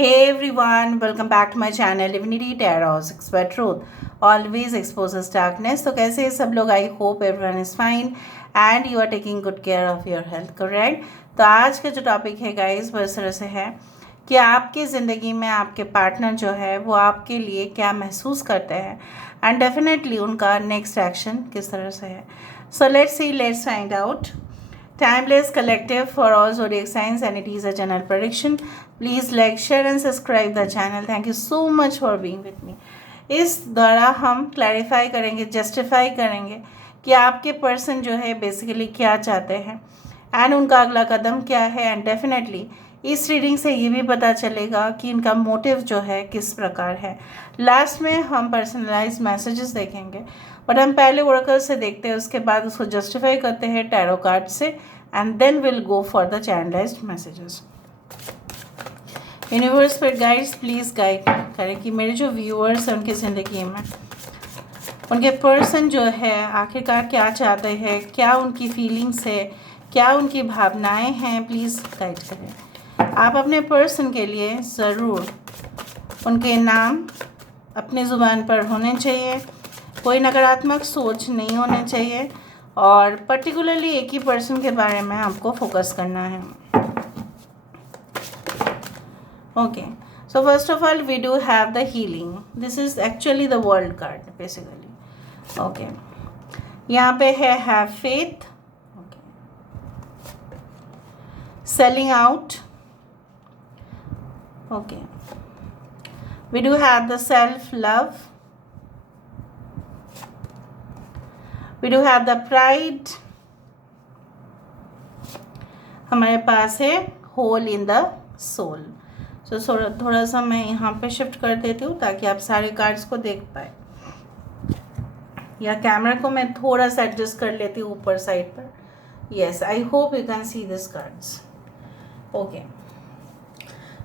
Hey everyone, welcome back to my channel Divinity Tarot Expert Truth always exposes darkness. तो कैसे हैं सब लोग? I hope everyone is fine and you are taking good care of your health, correct. तो आज का जो topic है गाइस वो इस तरह से है कि आपकी ज़िंदगी में आपके पार्टनर जो है वो आपके लिए क्या महसूस करते हैं एंड डेफिनेटली उनका नेक्स्ट एक्शन किस तरह से है। So let's find out. Timeless Collective for all zodiac signs and it is a general prediction. Please like, share and subscribe the channel. Thank you so much for being with me. इस द्वारा हम clarify करेंगे, justify करेंगे कि आपके person जो है basically क्या चाहते हैं एंड उनका अगला कदम क्या है। एंड डेफिनेटली इस रीडिंग से ये भी पता चलेगा कि इनका मोटिव जो है किस प्रकार है। लास्ट में हम पर्सनलाइज मैसेजेस देखेंगे, बट हम पहले ओरेकल से देखते हैं, उसके बाद उसको जस्टिफाई करते हैं टैरो कार्ड से and then will go for the channelized messages. Universe पर गाइड्स प्लीज़ गाइड करें कि मेरे जो व्यूअर्स हैं उनकी ज़िंदगी में उनके पर्सन जो है आखिरकार क्या चाहते हैं, क्या उनकी फीलिंग्स है, क्या उनकी भावनाएं हैं। प्लीज़ गाइड करें। आप अपने पर्सन के लिए ज़रूर उनके नाम अपने ज़ुबान पर होने चाहिए, कोई नकारात्मक सोच नहीं होनी चाहिए और पर्टिकुलरली एक ही पर्सन के बारे में आपको फोकस करना है। Okay, so first of all we do have the healing. This is actually the world card basically. Okay, यहाँ पे है have faith, selling out. Okay, we do have the self love, we do have the pride, हमारे पास है hole in the soul. So थोड़ा सा मैं यहाँ पे शिफ्ट कर देती हूँ ताकि आप सारे कार्ड्स को देख पाए, या कैमरा को मैं थोड़ा सा एडजस्ट कर लेती हूँ ऊपर साइड पर। Yes, I hope you can see this cards. Okay,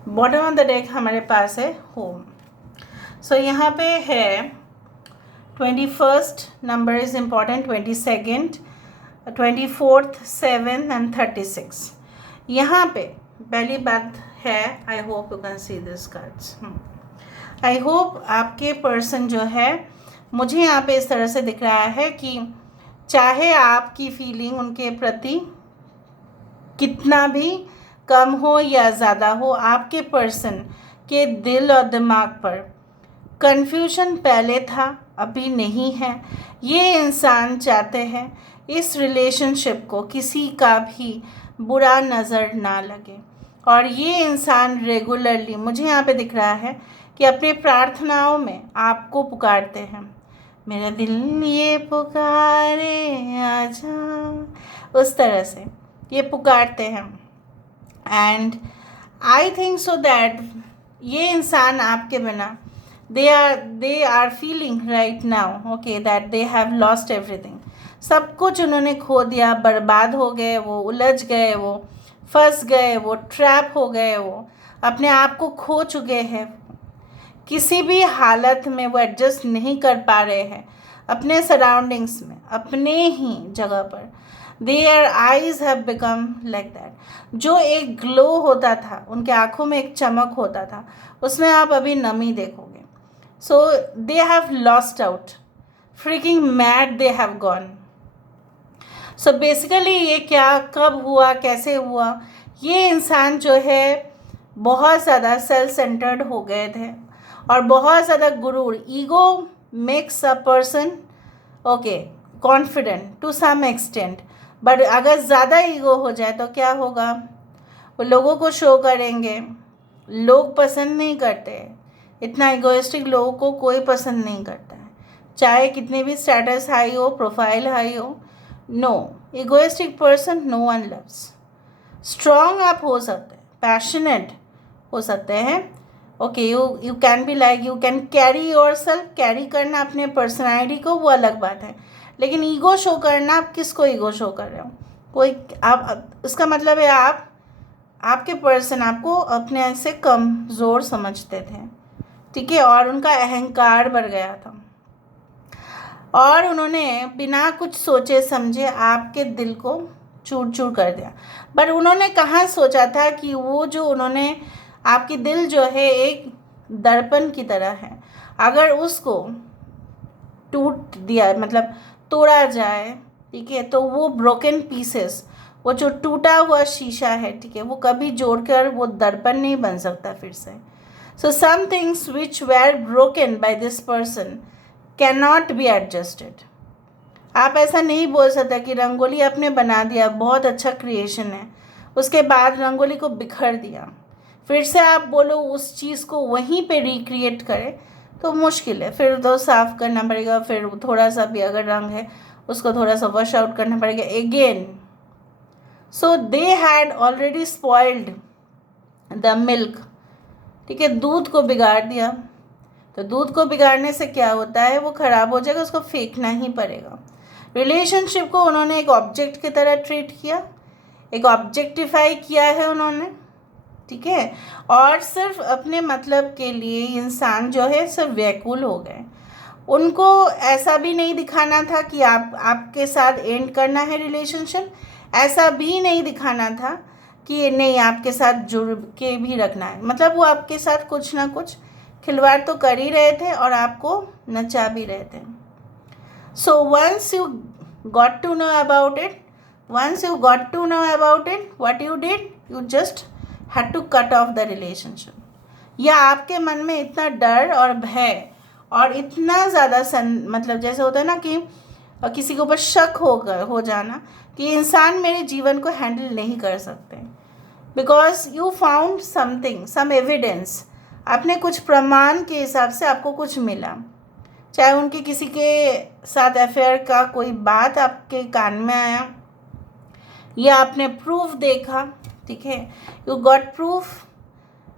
bottom of the deck हमारे पास है होम। सो यहाँ पे है 21st number is important, 22nd, 24th, 7th and 36। यहाँ पे पहली बात है, I hope you can see this cards. I hope आपके पर्सन जो है, मुझे यहाँ पे इस तरह से दिख रहा है कि चाहे आपकी फीलिंग उनके प्रति कितना भी कम हो या ज़्यादा हो, आपके पर्सन के दिल और दिमाग पर कन्फ्यूजन पहले था, अभी नहीं है। ये इंसान चाहते हैं इस रिलेशनशिप को किसी का भी बुरा नज़र ना लगे और ये इंसान रेगुलरली मुझे यहाँ पे दिख रहा है कि अपने प्रार्थनाओं में आपको पुकारते हैं। मेरा दिल ये पुकारे आजा, उस तरह से ये पुकारते हैं। And I think so that ये इंसान आपके बिना they are feeling right now, okay, that they have lost everything। सब कुछ उन्होंने खो दिया, बर्बाद हो गए, वो उलझ गए, वो फंस गए, वो ट्रैप हो गए, वो अपने आप को खो चुके हैं। किसी भी हालत में वो एडजस्ट नहीं कर पा रहे हैं अपने सराउंडिंग्स में, अपने ही जगह पर। Their eyes have become like that. जो एक ग्लो होता था, उनके आँखों में एक चमक होता था, उसमें आप अभी नमी देखोगे। So they have lost out, freaking mad they have gone। So basically ये क्या, कब हुआ, कैसे हुआ, ये इंसान जो है बहुत ज़्यादा सेल्फ सेंटर्ड हो गए थे और बहुत ज़्यादा गुरूर, ego makes a person okay confident to some extent. But अगर ज़्यादा ईगो हो जाए तो क्या होगा, वो लोगों को शो करेंगे, लोग पसंद नहीं करते। इतना इगोइस्टिक लोगों को कोई पसंद नहीं करता है, चाहे कितने भी स्टेटस हाई हो, प्रोफाइल हाई हो। No, egoistic person no one loves. Strong आप हो सकते हैं, पैशनेट हो सकते हैं, okay, you can be like, you can carry yourself. Carry करना अपने पर्सनैलिटी को वो अलग बात है, लेकिन ईगो शो करना, आप किसको ईगो शो कर रहे हो? कोई आप, इसका मतलब है आपके पर्सन आपको अपने से कमज़ोर समझते थे, ठीक है, और उनका अहंकार बढ़ गया था और उन्होंने बिना कुछ सोचे समझे आपके दिल को चूर चूर कर दिया। बट उन्होंने कहाँ सोचा था कि वो जो उन्होंने आपकी दिल जो है एक दर्पण की तरह है, अगर उसको टूट दिया मतलब तोड़ा जाए, ठीक है, तो वो ब्रोकन पीसेस, वो जो टूटा हुआ शीशा है, ठीक है, वो कभी जोड़कर वो दर्पण नहीं बन सकता फिर से। So some things which were broken by this person can not be adjusted. आप ऐसा नहीं बोल सकते कि रंगोली आपने बना दिया, बहुत अच्छा क्रिएशन है, उसके बाद रंगोली को बिखर दिया, फिर से आप बोलो उस चीज़ को वहीं पे रिक्रिएट करें, तो मुश्किल है। फिर तो साफ़ करना पड़ेगा, फिर थोड़ा सा भी अगर रंग है उसको थोड़ा सा वॉश आउट करना पड़ेगा again. So they had already spoiled the milk, ठीक है, दूध को बिगाड़ दिया। तो दूध को बिगाड़ने से क्या होता है, वो ख़राब हो जाएगा, उसको फेंकना ही पड़ेगा। रिलेशनशिप को उन्होंने एक ऑब्जेक्ट की तरह ट्रीट किया, एक ऑब्जेक्टिफाई किया है उन्होंने, ठीक है, और सिर्फ अपने मतलब के लिए इंसान जो है सिर्फ व्याकुल हो गए। उनको ऐसा भी नहीं दिखाना था कि आपके साथ एंड करना है रिलेशनशिप, ऐसा भी नहीं दिखाना था कि नहीं आपके साथ जुड़ के भी रखना है। मतलब वो आपके साथ कुछ ना कुछ खिलवाड़ तो कर ही रहे थे और आपको नचा भी रहे थे। So once you got to know about it, what you did, you just had to cut off the relationship. या आपके मन में इतना डर और भय और इतना ज़्यादा मतलब जैसे होता है ना कि किसी के ऊपर शक हो जाना कि इंसान मेरे जीवन को हैंडल नहीं कर सकते, because you found something, some evidence, आपने कुछ प्रमाण के हिसाब से आपको कुछ मिला, चाहे उनके किसी के साथ अफेयर का कोई बात आपके कान में आया या आपने प्रूफ देखा, ठीक है, you got proof,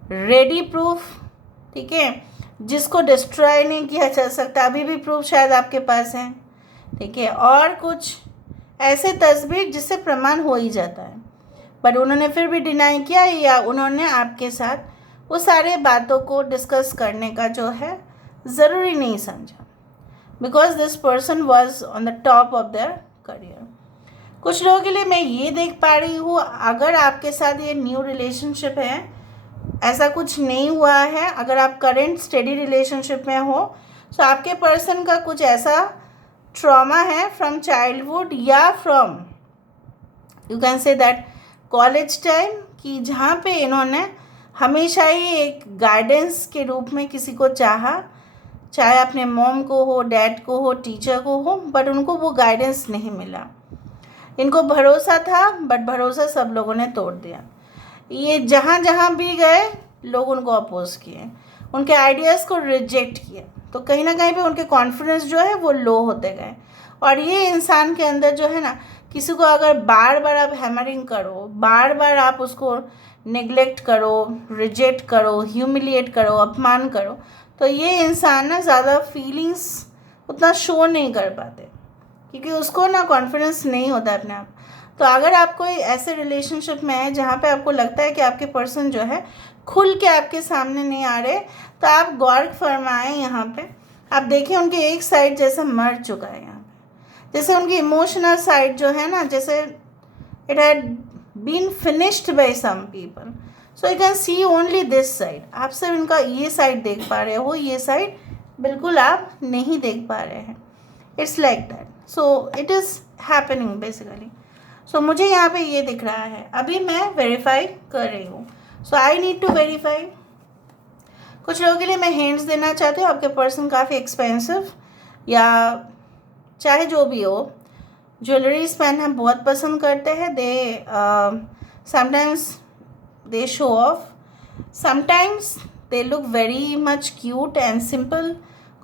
ready proof, ठीक है, जिसको डिस्ट्रॉय नहीं किया जा सकता, अभी भी प्रूफ शायद आपके पास है, ठीक है, और कुछ ऐसे तस्वीर जिससे प्रमाण हो ही जाता है, बट उन्होंने फिर भी डिनाई किया या उन्होंने आपके साथ वो सारे बातों को डिस्कस करने का जो है ज़रूरी नहीं समझा, because this person was on the top of their career. कुछ लोगों के लिए मैं ये देख पा रही हूँ, अगर आपके साथ ये न्यू रिलेशनशिप है, ऐसा कुछ नहीं हुआ है, अगर आप करेंट स्टेडी रिलेशनशिप में हो, तो आपके पर्सन का कुछ ऐसा ट्रॉमा है फ्रॉम चाइल्डहुड या from you can say that college time, कि जहाँ पे इन्होंने हमेशा ही एक गाइडेंस के रूप में किसी को चाहा, चाहे अपने मॉम को हो, डैड को हो, टीचर को हो, बट उनको वो गाइडेंस नहीं मिला। इनको भरोसा था, बट भरोसा सब लोगों ने तोड़ दिया। ये जहाँ जहाँ भी गए लोग उनको अपोज किए, उनके आइडियाज़ को रिजेक्ट किया, तो कहीं ना कहीं पे उनके कॉन्फिडेंस जो है वो लो होते गए। और ये इंसान के अंदर जो है ना, किसी को अगर बार बार आप हैमरिंग करो, बार बार आप उसको नेग्लेक्ट करो, रिजेक्ट करो, ह्यूमिलिएट करो, अपमान करो, तो ये इंसान ना ज़्यादा फीलिंग्स उतना शो नहीं कर पाते, क्योंकि उसको ना कॉन्फिडेंस नहीं होता अपने आप। तो अगर आप कोई ऐसे रिलेशनशिप में है जहाँ पे आपको लगता है कि आपके पर्सन जो है खुल के आपके सामने नहीं आ रहे, तो आप गौर फरमाएं, यहाँ पे आप देखें उनकी एक साइड जैसे मर चुका है, यहाँ पे जैसे उनकी इमोशनल साइड जो है ना, जैसे it had been finished by some people, so you can see only this side. आप सिर्फ इनका ये साइड देख पा रहे हो, ये साइड बिल्कुल आप नहीं देख पा रहे हैं। It's like that, so it is happening basically. So मुझे यहाँ पे ये दिख रहा है, अभी मैं वेरीफाई कर रही हूँ, सो आई नीड टू वेरीफाई। कुछ लोगों के लिए मैं हिंट्स देना चाहती हूँ, आपके पर्सन काफ़ी एक्सपेंसिव या चाहे जो भी हो ज्वेलरीज पहनना बहुत पसंद करते हैं। They sometimes they show off, sometimes they look very much cute and simple.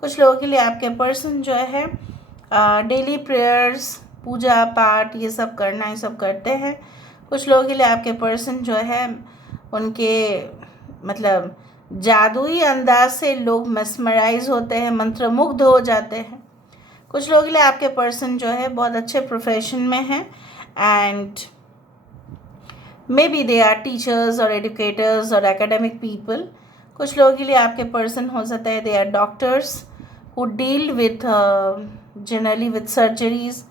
कुछ लोगों के लिए आपके पर्सन जो है डेली प्रेयर्स, पूजा पाठ ये सब करना, ये सब करते हैं। कुछ लोगों के लिए आपके पर्सन जो है उनके मतलब जादुई अंदाज से लोग मेस्मराइज होते हैं, मंत्रमुग्ध हो जाते हैं। कुछ लोगों के लिए आपके पर्सन जो है बहुत अच्छे प्रोफेशन में हैं and may B they are teachers और एडुकेटर्स और एकेडमिक पीपल। कुछ लोगों के लिए आपके पर्सन हो सकता है they are doctors who deal with generally with surgeries.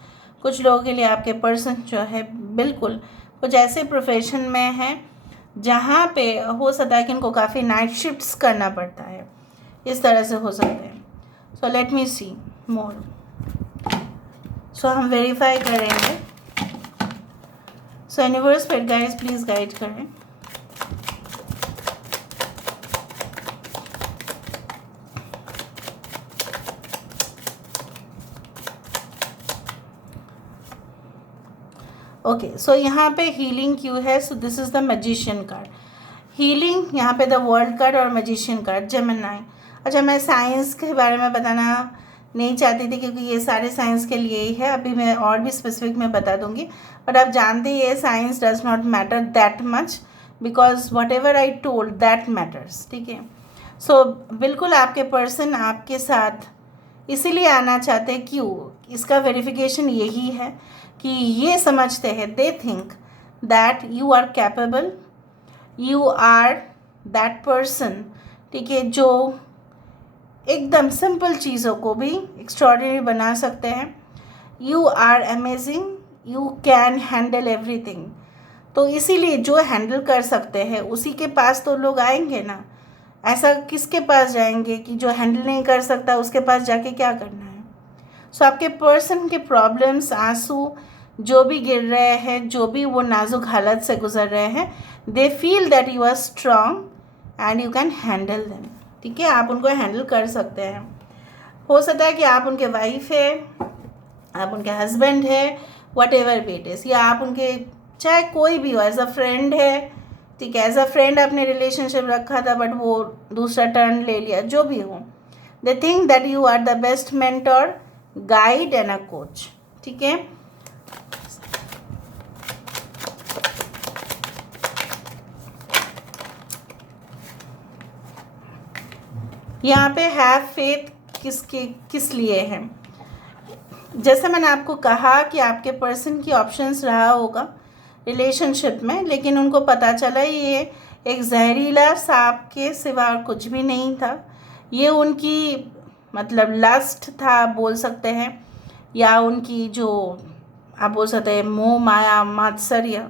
कुछ लोगों के लिए आपके पर्सन जो है बिल्कुल कुछ ऐसे प्रोफेशन में हैं जहाँ पे हो सकता है कि इनको काफ़ी नाइट शिफ्ट्स करना पड़ता है, इस तरह से हो सकते हैं. सो लेट मी सी मोर. सो हम वेरीफाई करेंगे. सो universe spirit guides please guide करें. ओके, सो यहाँ पे हीलिंग क्यों है? So this is the magician card. Healing यहाँ पे द वर्ल्ड कार्ड और मैजिशियन कार्ड, जेमिनी. अच्छा, मैं साइंस के बारे में बताना नहीं चाहती थी क्योंकि ये सारे साइंस के लिए ही है. अभी मैं और भी स्पेसिफिक में बता दूंगी, बट आप जानते ही ये science does not matter that much because what ever I told that matters. ठीक है. सो बिल्कुल आपके पर्सन आपके साथ इसीलिए आना चाहते हैं. क्यों? इसका वेरिफिकेशन यही है कि ये समझते हैं, they think that you are capable, you are that person. ठीक है, जो एकदम सिंपल चीज़ों को भी एक्स्ट्रॉर्डिनरी बना सकते हैं. You are amazing, you can handle everything. तो इसीलिए जो हैंडल कर सकते हैं उसी के पास तो लोग आएंगे ना. ऐसा किसके पास जाएंगे कि जो हैंडल नहीं कर सकता, उसके पास जाके क्या करना है. सो आपके पर्सन के प्रॉब्लम्स, आंसू जो भी गिर रहे हैं, जो भी वो नाजुक हालत से गुजर रहे हैं, they feel that you are strong and you can handle them. ठीक है, आप उनको हैंडल कर सकते हैं. हो सकता है कि आप उनके वाइफ है, आप उनके हस्बैंड है, what ever be it is, या आप उनके चाहे कोई भी हो, एज अ फ्रेंड है. ठीक है, एज अ फ्रेंड आपने रिलेशनशिप रखा था बट वो दूसरा टर्न ले लिया, जो भी हो. They think that you are the best mentor, guide and a coach. ठीक है. यहाँ पे हैव फेथ किस लिए है? जैसे मैंने आपको कहा कि आपके पर्सन की ऑप्शंस रहा होगा रिलेशनशिप में, लेकिन उनको पता चला ये एक जहरीला सांप के सिवा और कुछ भी नहीं था. ये उनकी मतलब लस्ट था बोल सकते हैं, या उनकी जो आप बोल सकते हैं मोह माया मात्सर्य,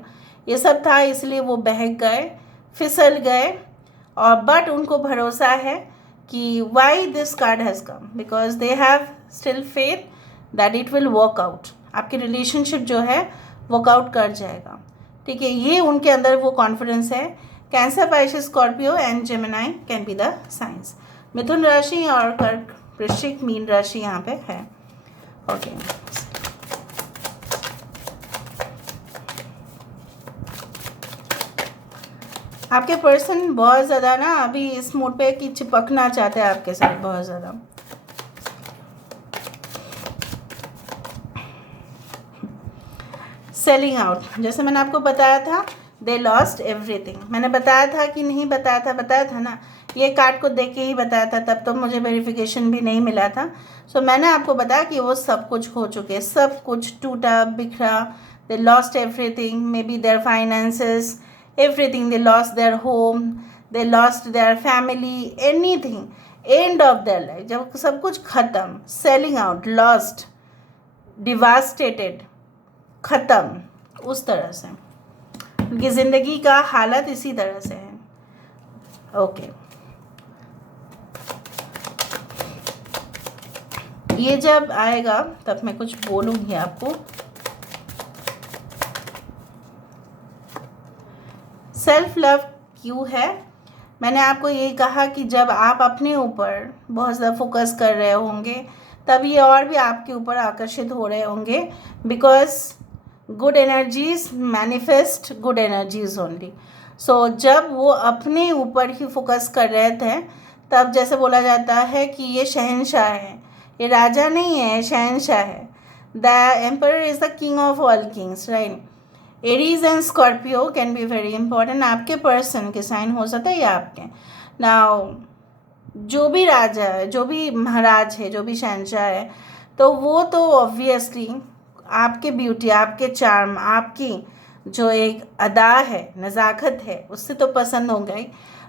ये सब था. इसलिए वो बहक गए, फिसल गए. और बट उनको भरोसा है कि why this card has come, because they have still faith that it will work out. आपकी रिलेशनशिप जो है वर्कआउट कर जाएगा. ठीक है, ये उनके अंदर वो कॉन्फिडेंस है. Cancer, Pisces, Scorpio and Gemini can be the science. मिथुन राशि और कर्क, वृश्चिक, मीन राशि यहाँ पे है. ओके, आपके पर्सन बहुत ज़्यादा ना अभी इस मूड पे कि चिपकना चाहते हैं आपके साथ बहुत ज़्यादा. सेलिंग आउट, जैसे मैंने आपको बताया था, दे लॉस्ट एवरीथिंग. मैंने बताया था कि नहीं बताया था ना. ये कार्ड को देख के ही बताया था, तब तो मुझे वेरिफिकेशन भी नहीं मिला था. सो मैंने आपको बताया कि वो सब कुछ हो चुके, सब कुछ टूटा बिखरा. They lost everything, may be their finances, everything. They lost their home, they lost their family, anything. End of their life, जब सब कुछ ख़त्म. सेलिंग आउट, लॉस्ट, डिवास्टेटेड, ख़त्म, उस तरह से उनकी ज़िंदगी का हालत इसी तरह से है. ओके, ये जब आएगा तब मैं कुछ बोलूँगी आपको. सेल्फ लव क्यों है? मैंने आपको यही कहा कि जब आप अपने ऊपर बहुत ज़्यादा फोकस कर रहे होंगे तब ये और भी आपके ऊपर आकर्षित हो रहे होंगे, because good energies manifest good energies only. So जब वो अपने ऊपर ही फोकस कर रहे थे तब जैसे बोला जाता है कि ये शहंशाह है, ये राजा नहीं है, शहंशाह है. The emperor is the king of all Kings, right. Aries and Scorpio can be very important. आपके पर्सन के साइन हो सकता है या आपके. नाउ जो भी राजा है, जो भी महाराज है, जो भी शहंशाह है, तो वो तो ऑब्वियसली आपके ब्यूटी, आपके चार्म, आपकी जो एक अदा है, नज़ाकत है, उससे तो पसंद होगा ही.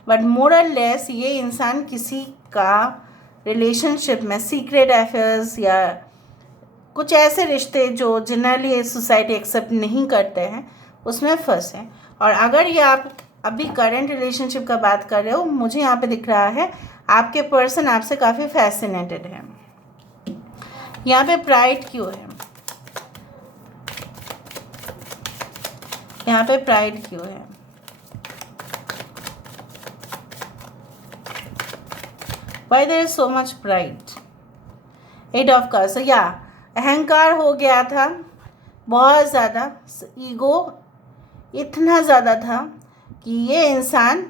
बट मोर और लेस ये इंसान किसी का रिलेशनशिप में सीक्रेट अफेयर्स या कुछ ऐसे रिश्ते जो जनरली सोसाइटी एक्सेप्ट नहीं करते हैं उसमें फंसे. और अगर ये आप अभी करंट रिलेशनशिप का बात कर रहे हो, मुझे यहाँ पे दिख रहा है आपके पर्सन आपसे काफ़ी फैसिनेटेड है। यहाँ पे प्राइड क्यों है, यहाँ पे प्राइड क्यों है? Why there is so much pride? 8 of Cups, या अहंकार हो गया था बहुत ज़्यादा, ईगो इतना ज़्यादा था कि ये इंसान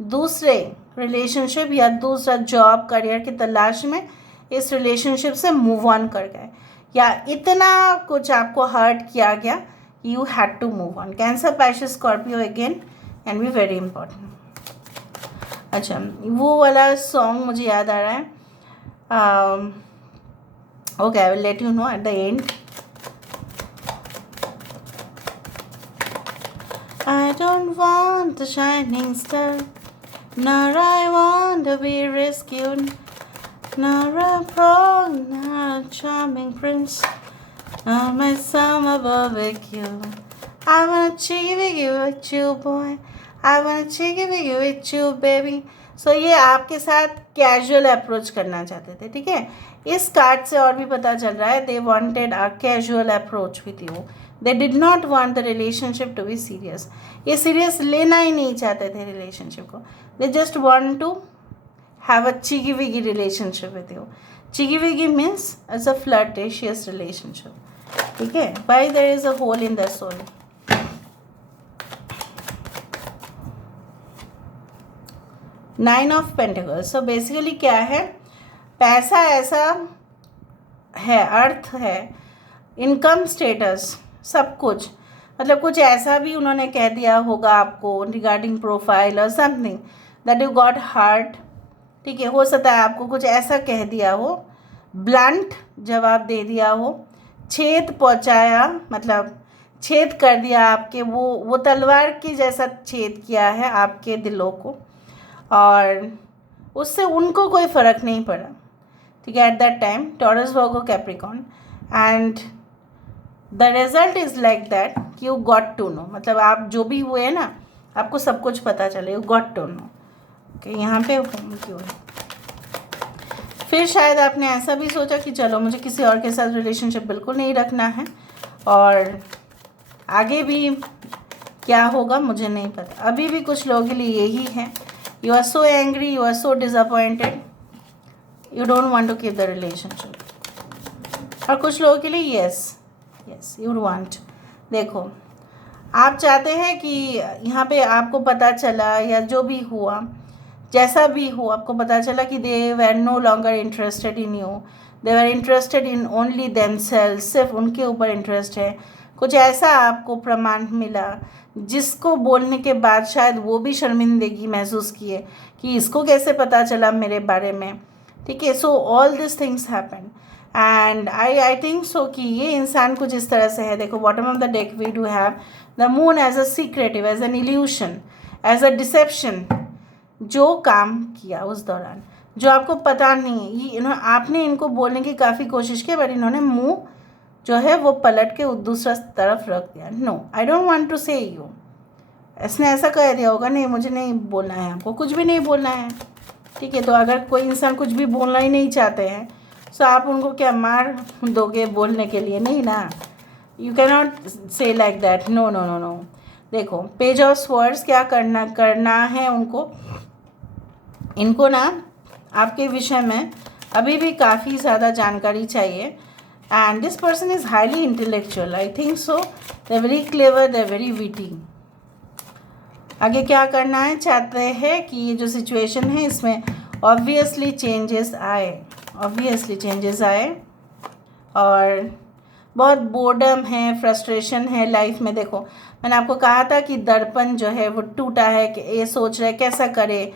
दूसरे रिलेशनशिप या दूसरा जॉब करियर की तलाश में इस रिलेशनशिप से मूव ऑन कर गए, या इतना कुछ आपको हर्ट किया गया, you had to move on. Cancer, Pisces, Scorpio again and be very important. अच्छा, वो वाला सॉन्ग मुझे याद आ रहा है, okay I will let you know at the end. I don't want a shining star, nor I want to be rescued, nor a prong, nor a charming prince, nor my summer barbecue. I wanna chicky with you, boy. I wanna chicky with you, baby. So ये आपके साथ casual approach करना चाहते थे, ठीक है? इस card से और भी पता चल रहा है, they wanted a casual approach with you. They did not want the relationship to be serious. ये सीरियस लेना ही नहीं चाहते थे रिलेशनशिप को. They just want to have a cheeky wiggy relationship with you. Cheeky wiggy means it's a flirtatious relationship. ठीक है? Why there is a hole in the soul? Nine of Pentacles. So basically क्या है? पैसा ऐसा है, अर्थ है, income status, सब कुछ, मतलब कुछ ऐसा भी उन्होंने कह दिया होगा आपको रिगार्डिंग प्रोफाइल और something that you got heart, ठीक है? हो सकता है आपको कुछ ऐसा कह दिया हो, ब्लंट जवाब दे दिया हो, छेद पहुंचाया, मतलब छेद कर दिया आपके, वो तलवार की जैसा छेद किया है आपके दिलों को, और उससे उनको कोई फ़र्क नहीं पड़ा, ठीक है? At that time taurus, Virgo, Capricorn, and the result is like that कि यू गॉट टू नो, मतलब आप जो भी हुए ना, आपको सब कुछ पता चले, यू गॉट टू नो कि यहाँ पे क्यों है। फिर शायद आपने ऐसा भी सोचा कि चलो मुझे किसी और के साथ रिलेशनशिप बिल्कुल नहीं रखना है, और आगे भी क्या होगा मुझे नहीं पता। अभी भी कुछ लोगों के लिए यही है, you are so angry, you are so disappointed, you don't want to keep the relationship. और कुछ लोगों के लिए यस यू वांट। देखो, आप चाहते हैं कि यहाँ पे आपको पता चला, या जो भी हुआ, जैसा भी हो, आपको पता चला कि they were no longer interested in you, they were interested in only themselves, सिर्फ उनके ऊपर इंटरेस्ट है। कुछ ऐसा आपको प्रमाण मिला जिसको बोलने के बाद शायद वो भी शर्मिंदगी महसूस किए कि इसको कैसे पता चला मेरे बारे में, ठीक है? So all this things happen, and I think so कि ये इंसान कुछ इस तरह से है। देखो, bottom of the deck we do have the moon as a secretive, as an illusion, as a deception. जो काम किया उस दौरान, जो आपको पता नहीं, ये आपने इनको बोलने की काफ़ी कोशिश की, बट इन्होंने मुंह जो है वो पलट के दूसरा तरफ रख दिया। No, I don't want to say you, इसने ऐसा कह दिया होगा, नहीं मुझे नहीं बोलना है, आपको कुछ भी नहीं बोलना है, ठीक है? तो अगर कोई इंसान कुछ भी बोलना ही नहीं चाहते हैं, सो आप उनको क्या मार दोगे बोलने के लिए? नहीं ना, you can not say like that, no no no no. देखो, पेज ऑफ स्वर्ड्स, क्या करना है उनको, इनको ना आपके विषय में अभी भी काफ़ी ज़्यादा जानकारी चाहिए, and this person is highly intellectual, I think so, they very clever, they very witty. आगे क्या करना है, चाहते हैं कि ये जो सिचुएशन है इसमें ऑब्वियसली चेंजेस आए, और बहुत बोर्डम है, फ्रस्ट्रेशन है लाइफ में। देखो, मैंने आपको कहा था कि दर्पण जो है वो टूटा है, कि ये सोच रहे कैसा करे,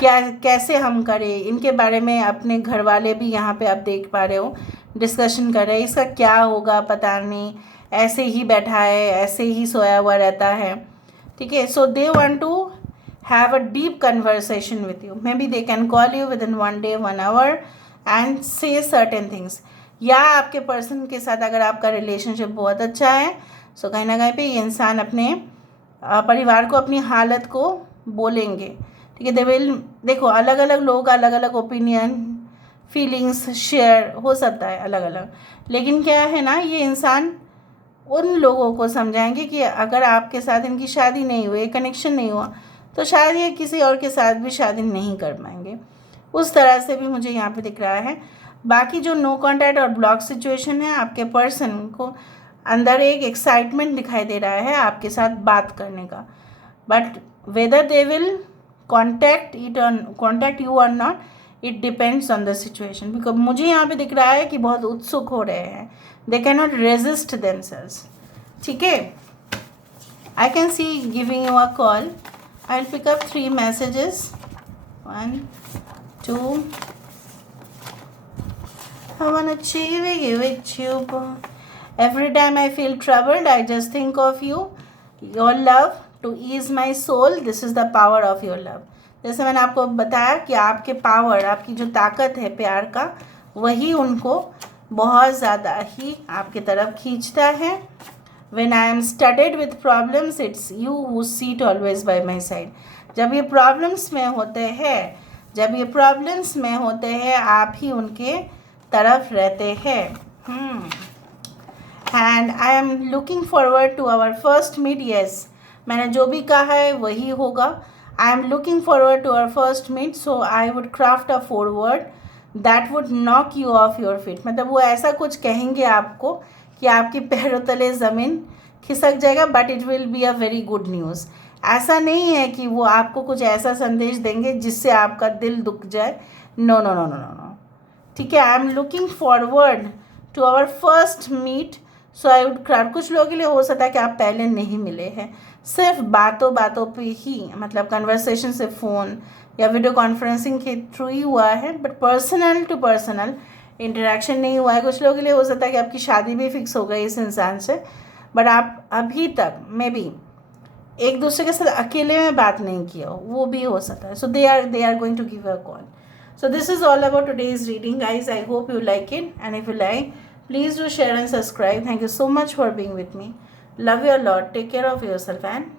कैसे हम करें, इनके बारे में अपने घर वाले भी यहाँ पे आप देख पा रहे हो डिस्कशन कर रहे हैं, इसका क्या होगा पता नहीं, ऐसे ही बैठा है, ऐसे ही सोया हुआ रहता है, ठीक है? So they want to have a deep conversation with you, may be they can call you within 1 day 1 hour and say certain things. या आपके पर्सन के साथ अगर आपका रिलेशनशिप बहुत अच्छा है, सो कहीं ना कहीं पे ये इंसान अपने परिवार को, अपनी हालत को बोलेंगे, ठीक है। दे विल, देखो अलग अलग लोग अलग अलग ओपिनियन फीलिंग्स शेयर हो सकता है अलग अलग, लेकिन क्या है ना, ये इंसान उन लोगों को समझाएंगे कि अगर आपके साथ इनकी शादी नहीं हुई, कनेक्शन नहीं हुआ, तो शायद ये किसी और के साथ भी शादी नहीं कर पाएंगे। उस तरह से भी मुझे यहाँ पे दिख रहा है। बाकी जो नो कॉन्टैक्ट और ब्लॉक सिचुएशन है, आपके पर्सन को अंदर एक एक्साइटमेंट दिखाई दे रहा है आपके साथ बात करने का, but whether they will contact you or not, it depends on the situation. Because मुझे यहाँ पे दिख रहा है कि बहुत उत्सुक हो रहे हैं, they can not resist themselves, ठीक है। I can see giving you a call, I will pick up 3 messages, 1 2, I wanna achieve with you. Every time I feel troubled, I just think of you, your love to ease my soul. This is the power of your love. जैसे मैंने आपको बताया कि आपके power, आपकी जो ताकत है प्यार का, वही उनको बहुत ज़्यादा ही आपकी तरफ खींचता है। When I am studded with problems, it's you who sit always by my side. जब ये प्रॉब्लम्स में होते हैं आप ही उनके तरफ रहते हैं। And I am looking forward to our first meet. Yes, मैंने जो भी कहा है वही होगा। I am looking forward to our first meet, so I would craft a forward that would knock you off your feet. मतलब वो ऐसा कुछ कहेंगे आपको कि आपके पैरों तले ज़मीन खिसक जाएगा, but it will be a very good news. ऐसा नहीं है कि वो आपको कुछ ऐसा संदेश देंगे जिससे आपका दिल दुख जाए। No no no no no no, ठीक है। I am looking forward to our first meet, so I would craft. कुछ लोगों के लिए हो सकता है कि आप पहले नहीं मिले हैं, सिर्फ बातों पे ही, मतलब कन्वर्सेशन से, फ़ोन या वीडियो कॉन्फ्रेंसिंग के थ्रू ही हुआ है, but personal to personal interaction नहीं हुआ है। कुछ लोगों के लिए हो सकता है कि आपकी शादी भी फिक्स हो गई इस इंसान से, बट आप अभी तक मे बी एक दूसरे के साथ अकेले में बात नहीं किया हो, वो भी हो सकता है। So they are going to give a call. So this is all about today's reading, guys. I hope you like it, and if you like, please do share and subscribe. Thank you so much for being with me. Love you a lot. Take care of yourself and